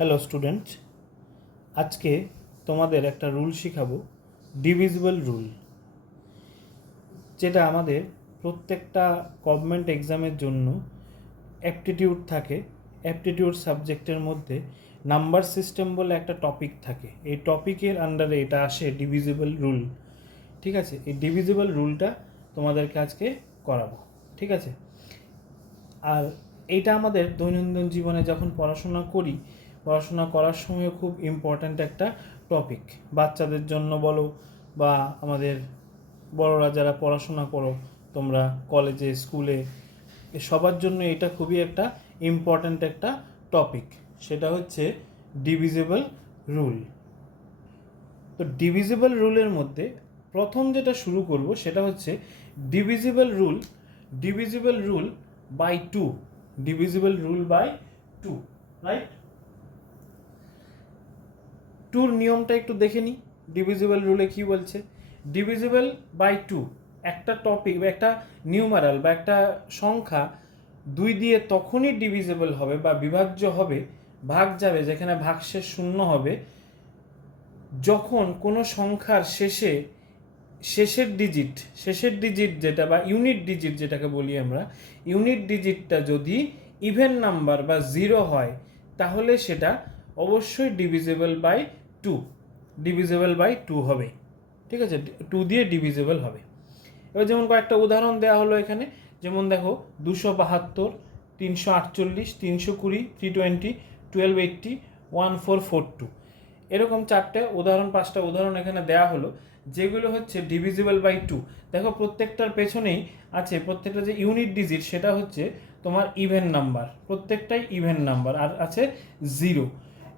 Hello student, আজকে তোমাদের একটা রুল শেখাবো, ডিভিজিবল রুল, যেটা আমাদের প্রত্যেকটা গভর্নমেন্ট এক্সামের জন্য অ্যাপটিটিউড থাকে, অ্যাপটিটিউড সাবজেক্টের মধ্যে নাম্বার সিস্টেম বলে একটা টপিক থাকে, এই টপিকের আন্ডারে এটা আসে ডিভিজিবল রুল, ঠিক আছে? এই ডিভিজিবল রুলটা তোমাদেরকে আজকে করাবো, ঠিক আছে? আর এইটা আমাদের দৈনন্দিন জীবনে যখন পড়াশোনা করি পড়াশোনা করার সময় খুব ইম্পর্ট্যান্ট একটা টপিক বাচ্চাদের জন্য বলো বা আমাদের বড়রা যারা পড়াশোনা করো, তোমরা কলেজে স্কুলে সবার জন্য এটা খুবই একটা ইম্পর্ট্যান্ট একটা টপিক সেটা হচ্ছে ডিভিজিবল রুল তো ডিভিজিবল রুলের মধ্যে প্রথম যেটা শুরু করব সেটা হচ্ছে divisible rule divisible rule by two divisible rule by two right টুর নিয়মটা একটু দেখে নিই। ডিভিজিবল রুলে কি বলছে? ডিভিজিবল বাই টু একটা টপিক বা একটা নিউমারাল বা একটা সংখ্যা দুই দিয়ে তখনই ডিভিজিবল হবে বা বিভাজ্য হবে, ভাগ যাবে যেখানে ভাগশেষ শূন্য হবে, যখন কোনো সংখ্যার শেষে শেষের ডিজিট শেষের ডিজিট যেটা বা ইউনিট ডিজিট যেটাকে বলি আমরা ইউনিট ডিজিটটা যদি ইভেন নাম্বার বা জিরো হয়, তাহলে সেটা অবশ্যই divisible by two divisible by two হবে। ঠিক আছে? টু দিয়ে ডিভিজিবল হবে। এবার যেমন কয়েকটা উদাহরণ দেওয়া হলো এখানে, যেমন দেখো, দুশো বাহাত্তর, তিনশো আটচল্লিশ, তিনশো কুড়ি three twenty twelve eighty one four four two এরকম চারটে উদাহরণ, পাঁচটা উদাহরণ এখানে দেওয়া হলো, যেগুলো হচ্ছে ডিভিজিবল বাই টু দেখো, প্রত্যেকটার পেছনেই আছে, প্রত্যেকটা যে ইউনিট ডিজিট সেটা হচ্ছে তোমার ইভেন নাম্বার প্রত্যেকটাই ইভেন নাম্বার আর আছে জিরো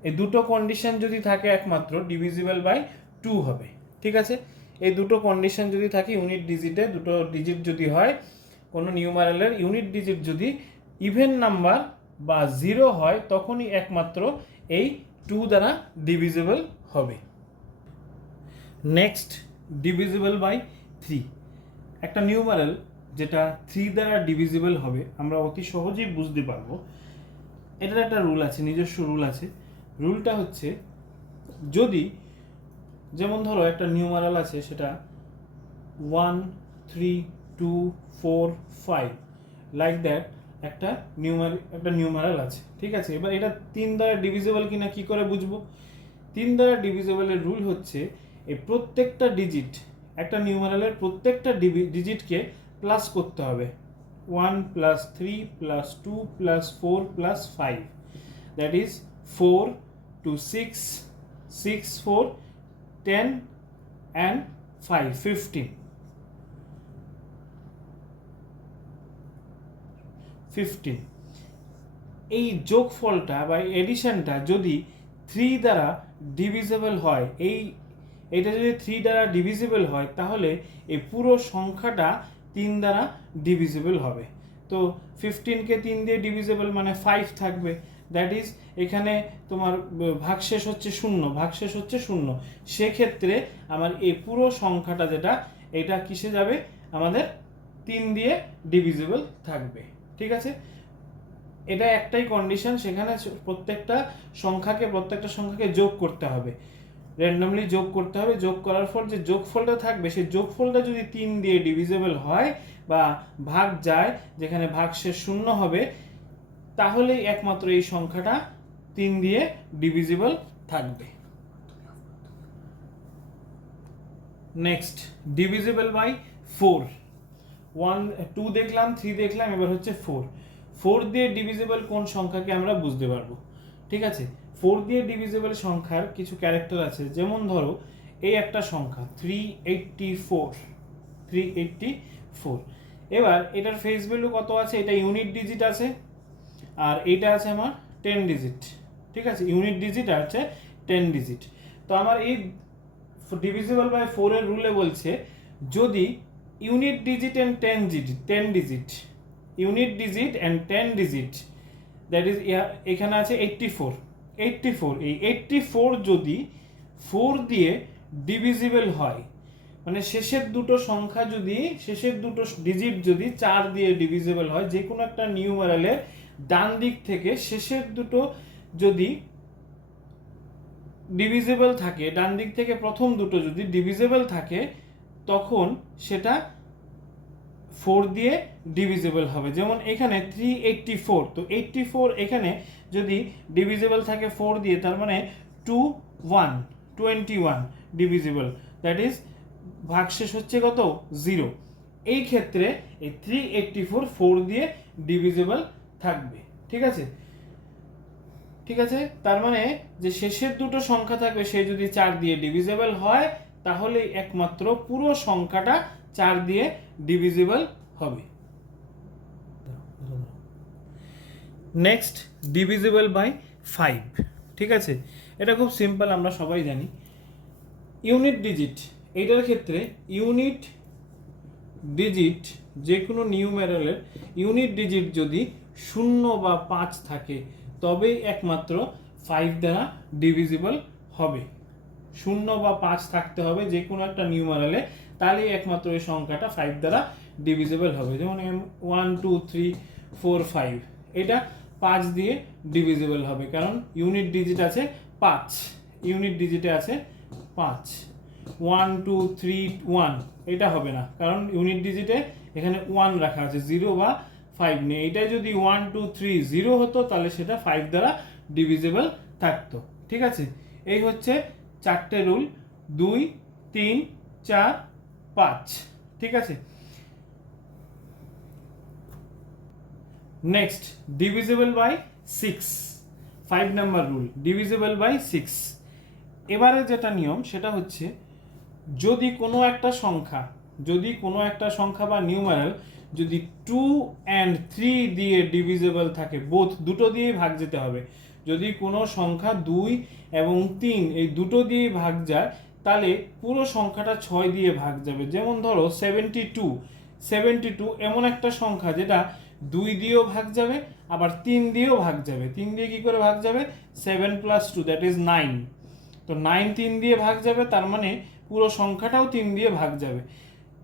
এই দুটো কন্ডিশন যদি থাকে একমাত্র ডিভিজিবল বাই টু হবে। ঠিক আছে? এই দুটো কন্ডিশন যদি থাকে ইউনিট ডিজিটে দুটো ডিজিট যদি হয়, কোনো নিউমারালের ইউনিট ডিজিট যদি ইভেন নাম্বার বা জিরো হয়, তখনই একমাত্র এই টু দ্বারা ডিভিজিবল হবে। নেক্সট ডিভিজিবল বাই থ্রি একটা নিউমারাল যেটা থ্রি দ্বারা ডিভিজিবল হবে, আমরা অতি সহজেই বুঝতে পারব। এটার একটা রুল আছে, নিজস্ব রুল আছে। রুলটা হচ্ছে যদি, যেমন ধরো একটা নিউমারাল আছে সেটা one three two four five like that একটা নিউমার একটা নিউমারাল আছে, ঠিক আছে? এবার এটা তিন দ্বারা ডিভিজিবল কিনা কি করে বুঝব? তিন দ্বারা ডিভিজিবলের রুল হচ্ছে এই প্রত্যেকটা ডিজিট একটা নিউমারালের প্রত্যেকটা ডিজিটকে প্লাস করতে হবে। One plus three plus two plus four plus five that is four two six six four ten and five fifteen fifteen এই যোগফলটা বা এডিশনটা যদি থ্রি দ্বারা ডিভিজিবল হয়, এই, এটা যদি থ্রি দ্বারা ডিভিজিবল হয়, তাহলে এই পুরো সংখ্যাটা তিন দ্বারা ডিভিজিবল হবে। তো ফিফটিনকে তিন দিয়ে ডিভিজিবল মানে ফাইভ থাকবে। দ্যাট ইজ এখানে তোমার ভাগশেষ হচ্ছে শূন্য ভাগশেষ হচ্ছে শূন্য। সেক্ষেত্রে আমার এই পুরো সংখ্যাটা যেটা, এটা কিসে যাবে? আমাদের তিন দিয়ে ডিভিজিবল থাকবে। ঠিক আছে? এটা একটাই কন্ডিশন সেখানে প্রত্যেকটা সংখ্যাকে প্রত্যেকটা সংখ্যাকে যোগ করতে হবে। র্যান্ডমলি যোগ করতে হবে। যোগ করার ফল যে যোগফলটা থাকবে, সেই যোগফলটা যদি তিন দিয়ে ডিভিজিবল হয় বা ভাগ যায়, যেখানে ভাগ শেষ শূন্য হবে তাহলেই একমাত্র এই সংখ্যাটা তিন দিয়ে ডিভিজিবল থাকবে। Next divisible by four one two দেখলাম থ্রি দেখলাম, এবার হচ্ছে ফোর ফোর দিয়ে ডিভিজিবল কোন সংখ্যাকে আমরা বুঝতে পারব? ঠিক আছে? ফোর দিয়ে ডিভিজিবল সংখ্যার কিছু ক্যারেক্টার আছে। যেমন ধরো, এই একটা সংখ্যা three eighty four three eighty four এবার এটার ফেস ভ্যালু কত আছে? এটা ইউনিট ডিজিট আছে। আর এইটা আছে আমার টেন ডিজিট ঠিক আছে? ইউনিট ডিজিট আর আছে টেন ডিজিট তো আমার এই ডিভিজিবল বাই ফোরের রুলে বলছে, যদি unit digit and ten digit ten digit unit digit and ten digit that is এখানে আছে এইট্টি ফোর এইট্টি ফোর এই এইট্টি ফোর যদি ফোর দিয়ে ডিভিজিবল হয় মানে শেষের দুটো সংখ্যা যদি, শেষের দুটো ডিজিট যদি চার দিয়ে ডিভিজিবল হয় যে কোনো একটা নিউমারালের ডান দিক থেকে শেষের দুটো যদি ডিভিজিবল থাকে, ডান দিক থেকে প্রথম দুটো যদি ডিভিজিবল থাকে, তখন সেটা ফোর দিয়ে ডিভিজিবল হবে। যেমন এখানে থ্রি এইট্টি ফোর তো এইট্টি ফোর এখানে যদি ডিভিজিবল থাকে ফোর দিয়ে, তার মানে two one twenty one divisible that is ভাগশেষ হচ্ছে কত? জিরো এই ক্ষেত্রে এই থ্রি এইট্টি ফোর ফোর দিয়ে ডিভিজিবল থাকবে। ঠিক আছে? ঠিক আছে? তার মানে যে শেষের দুটো সংখ্যা থাকবে, সে যদি চার দিয়ে ডিভিজিবল হয়, তাহলে একমাত্র পুরো সংখ্যাটা চার দিয়ে ডিভিজেবল হবে। নেক্সট ডিভিজিবল বাই ফাইভ ঠিক আছে? এটা খুব সিম্পল আমরা সবাই জানি। ইউনিট ডিজিট এইটার ক্ষেত্রে ইউনিট ডিজিট যে কোনো নিউমেরালের ইউনিট ডিজিট যদি শূন্য বা পাঁচ থাকে, তবেই একমাত্র ফাইভ দ্বারা ডিভিজিবল হবে। শূন্য বা পাঁচ থাকতে হবে যে কোনো একটা নিউমারালে তাহলেই একমাত্র এই সংখ্যাটা ফাইভ দ্বারা ডিভিজিবল হবে। যেমন M one two three four five এটা পাঁচ দিয়ে ডিভিজিবল হবে। কারণ ইউনিট ডিজিট আছে পাঁচ ইউনিট ডিজিটে আছে পাঁচ। ওয়ান টু থ্রি ওয়ান এটা হবে না, কারণ ইউনিট ডিজিটে এখানে ওয়ান রাখা আছে জিরো বা ফাইভ নেই। এটা যদি ওয়ান টু থ্রি জিরো হতো, তাহলে সেটা ফাইভ দ্বারা ডিভিজিবল থাকতো। ঠিক আছে? এই হচ্ছে চারটে রুল দুই, তিন, চার, পাঁচ। ঠিক আছে? Next divisible by six five number rule divisible by six এবারে যেটা নিয়ম, সেটা হচ্ছে যদি কোনো একটা সংখ্যা, যদি কোনো একটা সংখ্যা বা নিউমারাল যদি টু অ্যান্ড থ্রি দিয়ে ডিভিজেবল থাকে বোথ দুটো দিয়েই ভাগ যেতে হবে। যদি কোনো সংখ্যা দুই এবং তিন এই দুটো দিয়েই ভাগ যায়, তাহলে পুরো সংখ্যাটা ছয় দিয়ে ভাগ যাবে। যেমন ধরো সেভেন্টি টু সেভেন্টি টু এমন একটা সংখ্যা যেটা দুই দিয়েও ভাগ যাবে, আবার তিন দিয়েও ভাগ যাবে। তিন দিয়ে কি করে ভাগ যাবে? Seven plus two that is nine তো নাইন তিন দিয়ে ভাগ যাবে, তার মানে পুরো সংখ্যাটাও তিন দিয়ে ভাগ যাবে।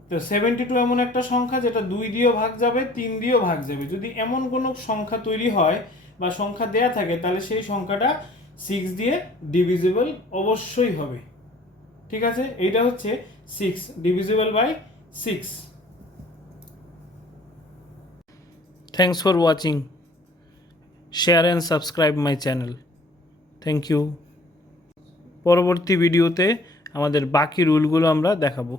তো সেভেন্টি টু এমন একটা সংখ্যা যেটা দুই দিয়েও ভাগ যাবে, তিন দিয়েও ভাগ যাবে। যদি এমন কোনো সংখ্যা তৈরি হয় বা সংখ্যা দেয়া থাকে, তাহলে সেই সংখ্যাটা সিক্স দিয়ে ডিভিজিবল অবশ্যই হবে। ঠিক আছে? এইটা হচ্ছে six divisible by six thanks for watching share and subscribe my channel thank you পরবর্তী ভিডিওতে আমাদের বাকি রুলগুলো আমরা দেখাবো।